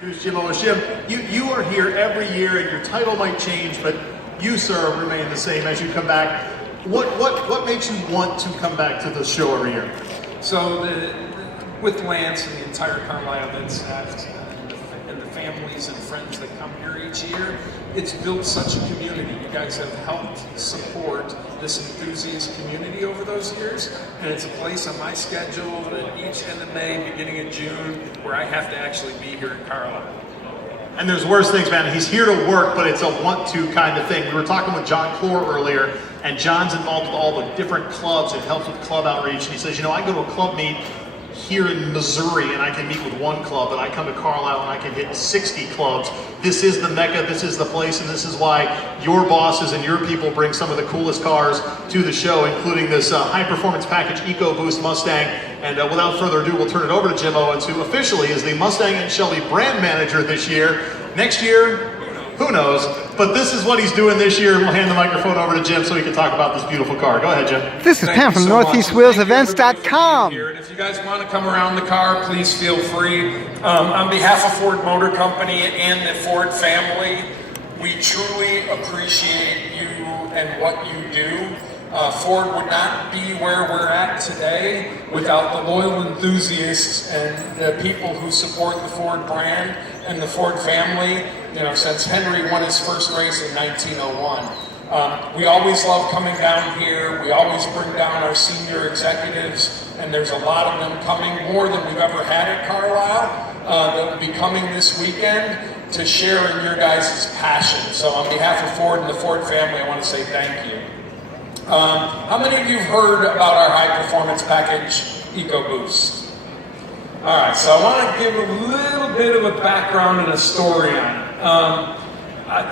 Here's Jim Owens. Jim, you are here every year, and your title might change, but you, sir, remain the same as you come back. What makes you want to come back to the show every year? So with Lance and the entire Carlisle event staff and the families and friends that come here each year, it's built such a community. You guys have helped support this enthusiast community over those years, and it's a place on my schedule at each end of May, beginning of June, where I have to actually be here in Carlisle. And there's worse things, man. He's here to work, but it's a want-to kind of thing. We were talking with John Clore earlier, and John's involved with all the different clubs and helps with club outreach. And he says, I go to a club meet here in Missouri, and I can meet with one club, and I come to Carlisle, and I can hit 60 clubs. This is the Mecca, this is the place, and this is why your bosses and your people bring some of the coolest cars to the show, including this high-performance package EcoBoost Mustang. And without further ado, we'll turn it over to Jim Owens, who officially is the Mustang and Shelby brand manager this year. Next year, who knows? But this is what he's doing this year. We'll hand the microphone over to Jim so he can talk about this beautiful car. Go ahead, Jim. This is Pam from NortheastWheelsEvents.com. And if you guys want to come around the car, please feel free. On behalf of Ford Motor Company and the Ford family, we truly appreciate you and what you do. Ford would not be where we're at today without the loyal enthusiasts and the people who support the Ford brand and the Ford family, since Henry won his first race in 1901. We always love coming down here. We always bring down our senior executives, and there's a lot of them coming, more than we've ever had at Carlisle, that will be coming this weekend to share in your guys' passion. So on behalf of Ford and the Ford family, I want to say thank you. How many of you have heard about our high-performance package, EcoBoost? All right, so I want to give a little bit of a background and a story on it.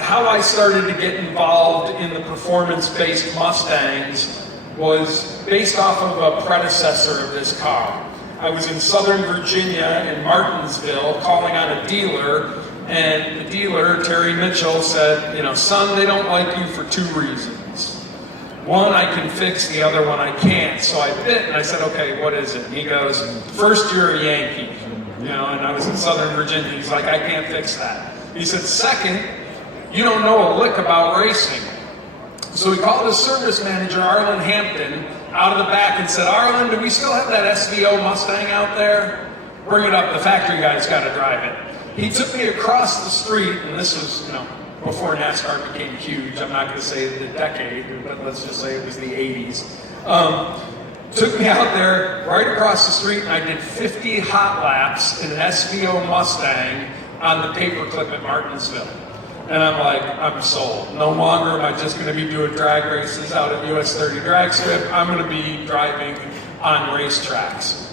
How I started to get involved in the performance-based Mustangs was based off of a predecessor of this car. I was in Southern Virginia in Martinsville calling on a dealer, and the dealer, Terry Mitchell, said, son, they don't like you for two reasons. One I can fix, the other one I can't. So I bit and I said, okay, what is it? And he goes, first, you're a Yankee. And I was in Southern Virginia. He's like, I can't fix that. He said, second, you don't know a lick about racing. So he called his service manager, Arlen Hampton, out of the back and said, Arlen, do we still have that SVO Mustang out there? Bring it up, the factory guy's got to drive it. He took me across the street, and this was, before NASCAR became huge. I'm not going to say the decade, but let's just say it was the 80s. Took me out there right across the street, and I did 50 hot laps in an SVO Mustang on the paperclip at Martinsville. And I'm like, I'm sold. No longer am I just going to be doing drag races out at US 30 drag strip. I'm going to be driving on racetracks.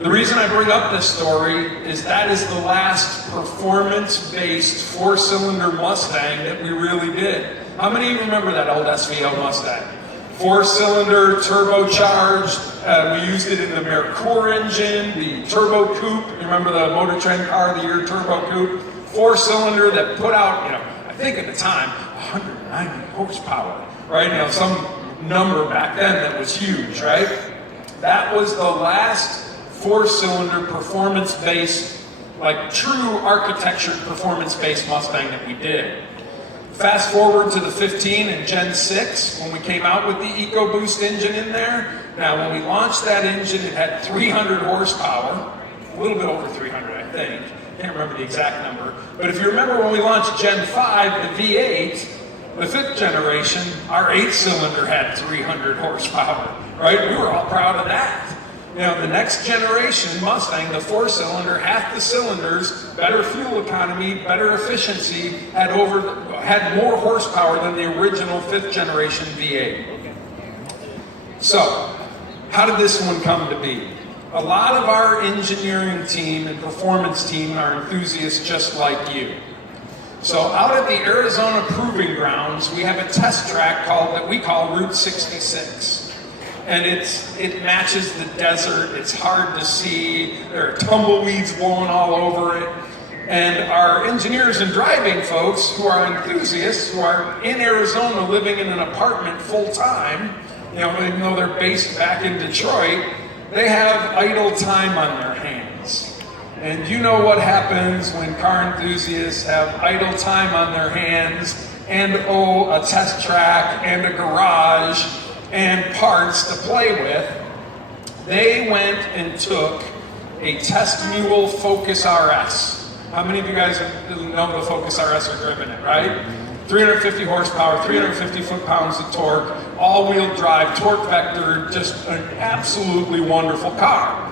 The reason I bring up this story is that is the last performance-based four-cylinder Mustang that we really did. How many of you remember that old SVO Mustang? Four-cylinder, turbocharged. We used it in the Merkur engine, the Turbo Coupe. You remember the Motor Trend car of the year, Turbo Coupe? Four-cylinder that put out, I think at the time, 190 horsepower, right? Some number back then that was huge, right? That was the last four-cylinder performance-based, like true architecture performance-based Mustang that we did. Fast forward to the 15 and Gen 6, when we came out with the EcoBoost engine in there. Now, when we launched that engine, it had 300 horsepower, a little bit over 300, I think. Can't remember the exact number. But if you remember when we launched Gen 5, the V8, the fifth generation, our 8-cylinder had 300 horsepower, right? We were all proud of that. The next generation Mustang, the 4-cylinder, half the cylinders, better fuel economy, better efficiency, had more horsepower than the original 5th generation V8. So, how did this one come to be? A lot of our engineering team and performance team are enthusiasts just like you. So out at the Arizona Proving Grounds, we have a test track that we call Route 66. And it matches the desert. It's hard to see. There are tumbleweeds blowing all over it. And our engineers and driving folks who are enthusiasts, who are in Arizona living in an apartment full time, even though they're based back in Detroit, they have idle time on their hands. And you know what happens when car enthusiasts have idle time on their hands and a test track and a garage and parts to play with. They went and took a test mule Focus RS. How many of you guys know the Focus RS or driven it, right? 350 horsepower, 350 foot-pounds of torque, all-wheel drive, torque vector, just an absolutely wonderful car.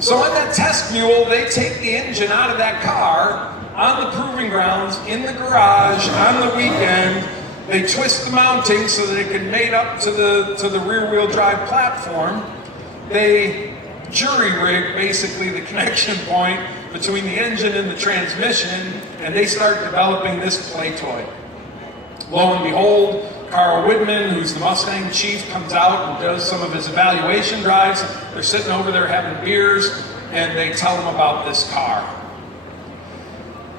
So on that test mule, they take the engine out of that car on the proving grounds, in the garage, on the weekend. They twist the mounting so that it can mate up to the rear-wheel drive platform. They jury rig basically the connection point between the engine and the transmission, and they start developing this play toy. Lo and behold, Carl Whitman, who's the Mustang chief, comes out and does some of his evaluation drives. They're sitting over there having beers, and they tell him about this car.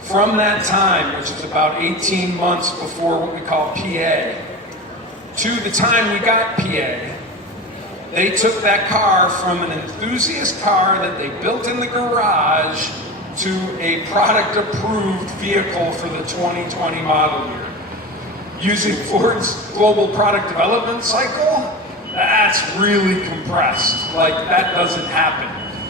From that time, which is about 18 months before what we call PA, to the time we got PA, they took that car from an enthusiast car that they built in the garage to a product-approved vehicle for the 2020 model year. Using Ford's global product development cycle, that's really compressed. Like, that doesn't happen.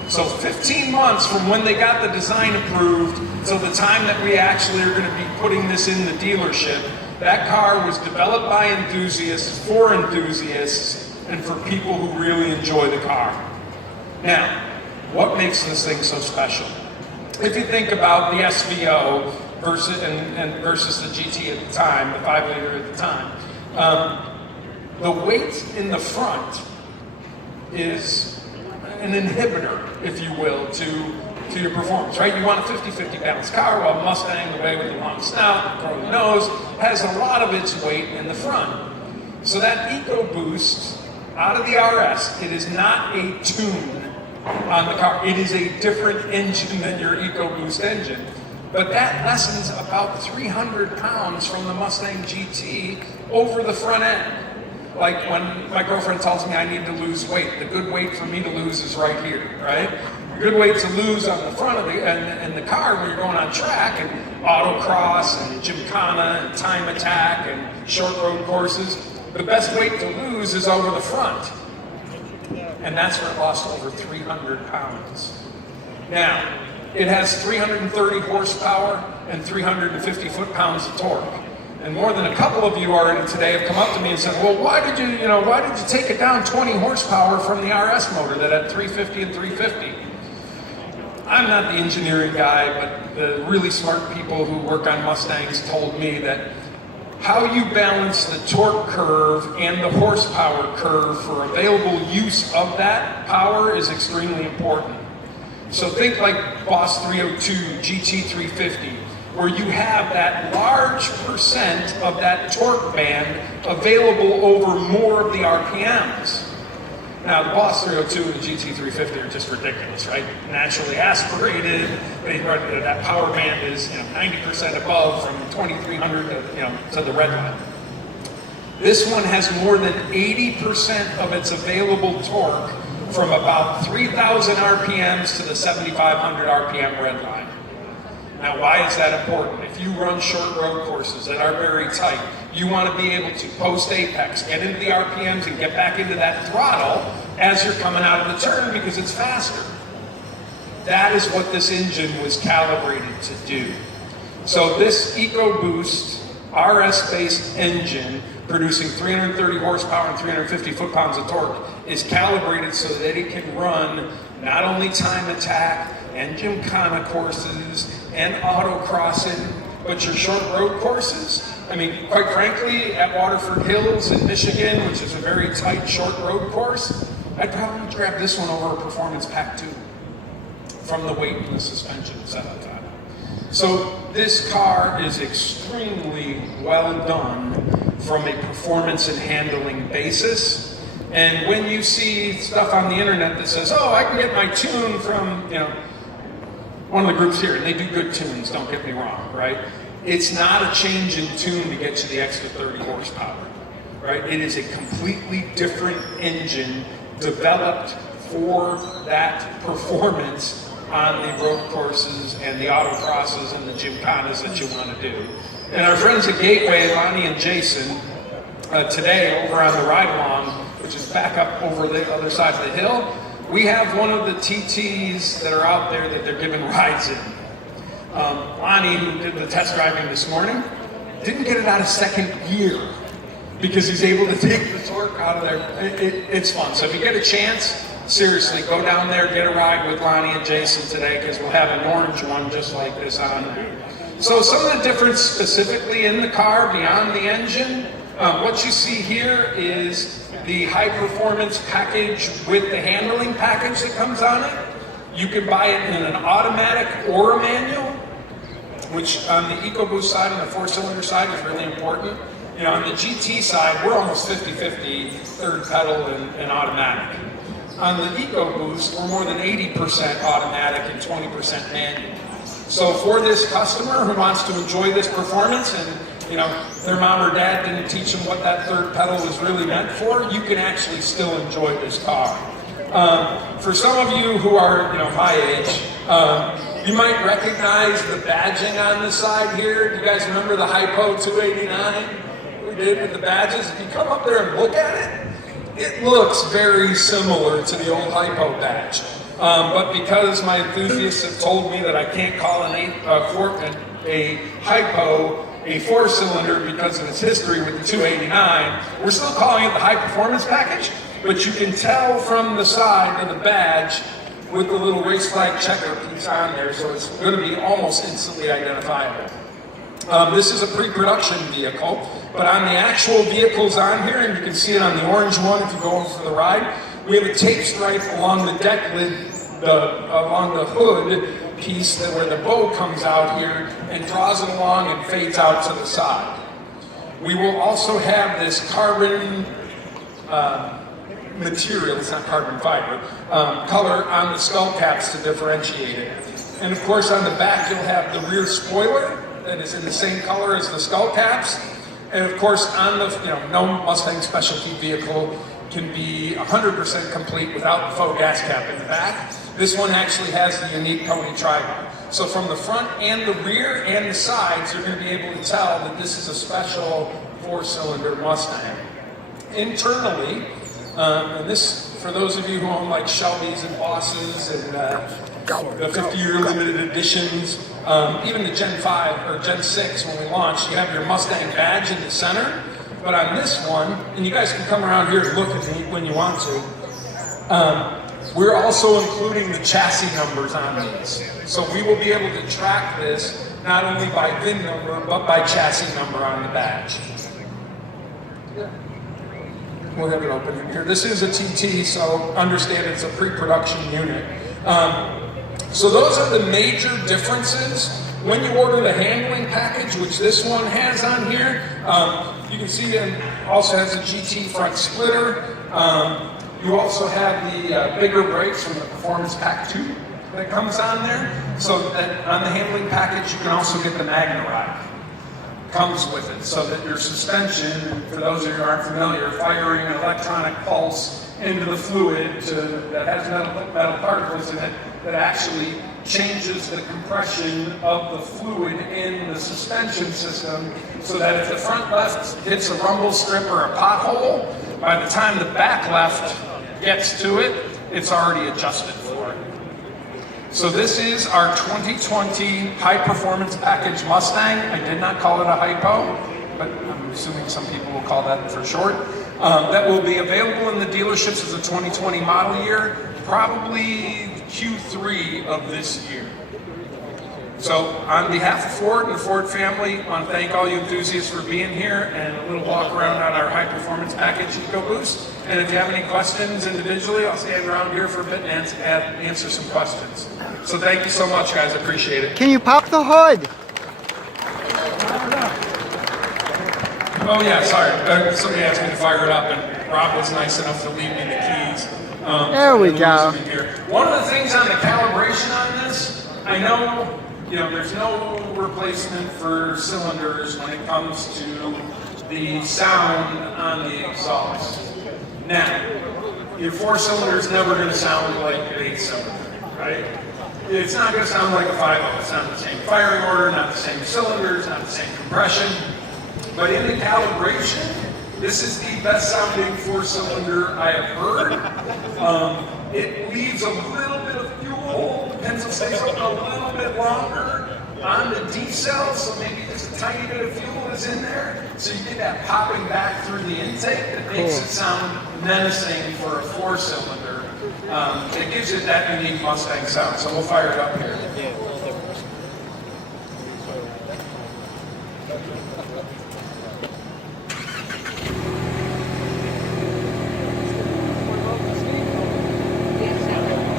So 15 months from when they got the design approved till the time that we actually are going to be putting this in the dealership, that car was developed by enthusiasts, for enthusiasts, and for people who really enjoy the car. Now, what makes this thing so special? If you think about the SVO versus the GT at the time, the 5-liter at the time, the weight in the front is an inhibitor, if you will, to your performance, right? You want a 50-50 balanced car, while Mustang, the way with the long snout, the curly nose, has a lot of its weight in the front. So that EcoBoost out of the RS, it is not a tune on the car. It is a different engine than your EcoBoost engine. But that lessens about 300 pounds from the Mustang GT over the front end. Like when my girlfriend tells me I need to lose weight, the good weight for me to lose is right here, right? The good weight to lose on the front of the car when you're going on track and autocross and gymkhana and time attack and short road courses, the best weight to lose is over the front. And that's where it lost over 300 pounds. Now, it has 330 horsepower and 350 foot-pounds of torque. And more than a couple of you already today have come up to me and said, well, why did you take it down 20 horsepower from the RS motor that had 350 and 350? I'm not the engineering guy, but the really smart people who work on Mustangs told me that how you balance the torque curve and the horsepower curve for available use of that power is extremely important. So think like Boss 302, GT350, where you have that large percent of that torque band available over more of the RPMs. Now, the Boss 302 and the GT350 are just ridiculous, right? Naturally aspirated. That power band is 90% above from 2300 to the red line. This one has more than 80% of its available torque from about 3,000 RPMs to the 7,500 RPM red line. Now, why is that important? If you run short road courses that are very tight, you want to be able to post-apex, get into the RPMs and get back into that throttle as you're coming out of the turn because it's faster. That is what this engine was calibrated to do. So this EcoBoost RS-based engine producing 330 horsepower and 350 foot-pounds of torque is calibrated so that it can run not only time attack and gymkhana courses and autocrossing, but your short road courses. I mean, quite frankly, at Waterford Hills in Michigan, which is a very tight short road course, I'd probably grab this one over a Performance Pack 2 from the weight and the suspension setup time. So this car is extremely well done from a performance and handling basis. And when you see stuff on the internet that says, oh, I can get my tune from, one of the groups here, and they do good tunes, don't get me wrong, right? It's not a change in tune to get you the extra 30 horsepower, right? It is a completely different engine developed for that performance on the road courses and the autocrosses and the gymkhanas that you want to do. And our friends at Gateway, Lonnie and Jason, today over on the ride along, which is back up over the other side of the hill, we have one of the TTs that are out there that they're giving rides in. Lonnie, who did the test driving this morning, didn't get it out of second gear because he's able to take the torque out of there. It's fun. So if you get a chance, seriously, go down there, get a ride with Lonnie and Jason today, because we'll have an orange one just like this on. So some of the difference specifically in the car beyond the engine, what you see here is the high performance package with the handling package that comes on it. You can buy it in an automatic or a manual, which on the EcoBoost side, on the 4-cylinder side, is really important. You know, on the GT side, we're almost 50-50 third pedal and automatic. On the EcoBoost, we're more than 80% automatic and 20% manual. So for this customer who wants to enjoy this performance, and you know, their mom or dad didn't teach them what that third pedal was really meant for, you can actually still enjoy this car. For some of you who are, you know, my age, you might recognize the badging on the side here. Do you guys remember the Hypo 289 we did with the badges? If you come up there and look at it, it looks very similar to the old Hypo badge. But because my enthusiasts have told me that I can't call a Hypo a 4-cylinder because of its history with the 289, we're still calling it the high performance package, but you can tell from the side of the badge with the little race flag checker piece on there, so it's going to be almost instantly identifiable. This is a pre-production vehicle, but on the actual vehicles on here, and you can see it on the orange one if you go over for the ride, we have a tape stripe along the deck lid, along the hood piece where the bow comes out here and draws it along and fades out to the side. We will also have this carbon material, it's not carbon fiber, color on the skull caps to differentiate it. And of course on the back you'll have the rear spoiler that is in the same color as the skull caps. And of course on the, you know, no Mustang specialty vehicle can be 100% complete without the faux gas cap in the back. This one actually has the unique Pony trigger. So from the front and the rear and the sides, you're going to be able to tell that this is a special 4-cylinder Mustang. Internally, and this, for those of you who own like Shelbys and Bosses and the 50-year limited editions, even the Gen 5 or Gen 6 when we launched, you have your Mustang badge in the center. But on this one, and you guys can come around here and look at me when you want to, we're also including the chassis numbers on these. So we will be able to track this not only by VIN number, but by chassis number on the badge. We'll have it open in here. This is a TT, so understand it's a pre-production unit. So those are the major differences. When you order the handling package, which this one has on here, you can see it also has a GT front splitter. You also have the bigger brakes from the Performance Pack 2 that comes on there. So that on the handling package, you can also get the MagneRide. Comes with it, so that your suspension, for those of you who aren't familiar, firing an electronic pulse into the fluid that has metal particles in it that actually changes the compression of the fluid in the suspension system, so that if the front left hits a rumble strip or a pothole, by the time the back left gets to it, it's already adjusted for it. So this is our 2020 high performance package Mustang. I did not call it a Hypo, but I'm assuming some people will call that for short. That will be available in the dealerships as a 2020 model year, probably Q3 of this year. So on behalf of Ford and the Ford family, I want to thank all you enthusiasts for being here and a little walk around on our high performance package EcoBoost. And if you have any questions individually, I'll stand around here for a bit and answer some questions. So thank you so much, guys. I appreciate it. Can you pop the hood? Oh yeah, sorry. Somebody asked me to fire it up, and Rob was nice enough to leave me the keys. There we go. One of the things on the calibration on this, I know, you know, there's no replacement for cylinders when it comes to the sound on the exhaust. Now, your 4-cylinder is never going to sound like an 8-cylinder, right? It's not going to sound like a 5.0. It's not the same firing order, not the same cylinders, not the same compression. But in the calibration, this is the best sounding 4-cylinder I have heard. It leaves a little bit of fuel. The pencil stays open a little bit longer on the decel, so maybe just a tiny bit of fuel is in there. So you get that popping back through the intake that makes it sound menacing for a 4-cylinder. It gives it that unique Mustang sound. So we'll fire it up here.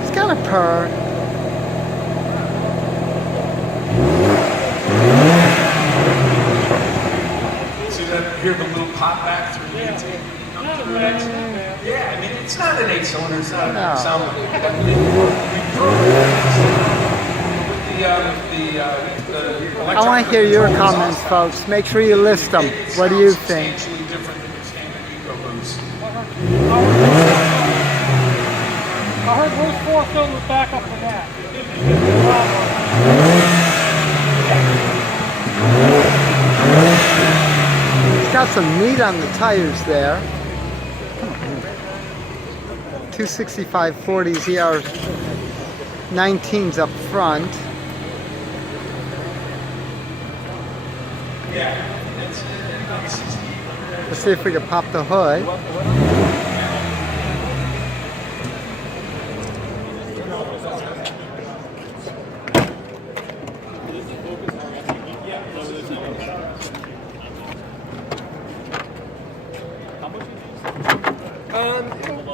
It's got a purr. See that? Hear the little pop back through the intake? Yeah, I mean, it's not an 8-cylinder, it's not a sound like that. I want to hear your comments, folks. Make sure you list them. What do you think? Substantially different than your standard EcoBoost. I heard where's 4-cylinder backup for that? It's got some meat on the tires there. 265 40s ER 19s up front. Let's see if we can pop the hood.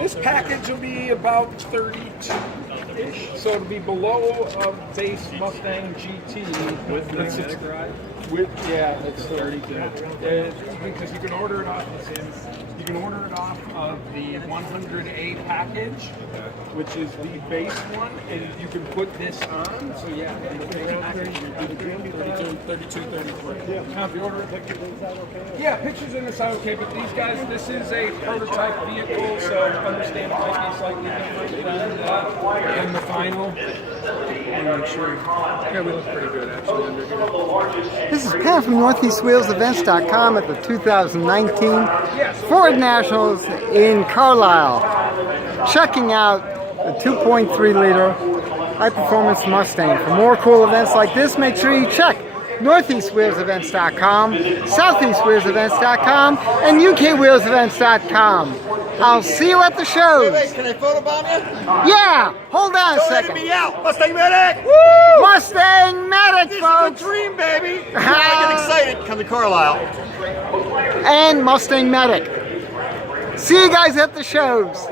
This package will be about 32-ish, so it'll be below a base Mustang GT with magnetic ride. Yeah, it's 32. Because you can order it off. You can order it off of the 100A package, which is the base one, and you can put this on. So yeah, the base package, 32, 33. Yeah. If you order it, yeah, pictures in this are okay, but these guys, this is a prototype vehicle, so understand it might be slightly different than the final. I'm sure. Yeah, we look pretty good actually under here. This is Pat from NortheastWheelsEvents.com at the 2019 Ford Nationals in Carlisle. Checking out the 2.3 liter high-performance Mustang. For more cool events like this, make sure you check NortheastWheelsEvents.com, SoutheastWheelsEvents.com, and UKWheelsEvents.com. I'll see you at the shows. Hey, can I photobomb you? Yeah, hold on a second. Me out. Mustang Medic! Woo! Mustang Medic, This folks. is a dream, baby! When I get excited, come to Carlisle. And Mustang Medic. See you guys at the shows.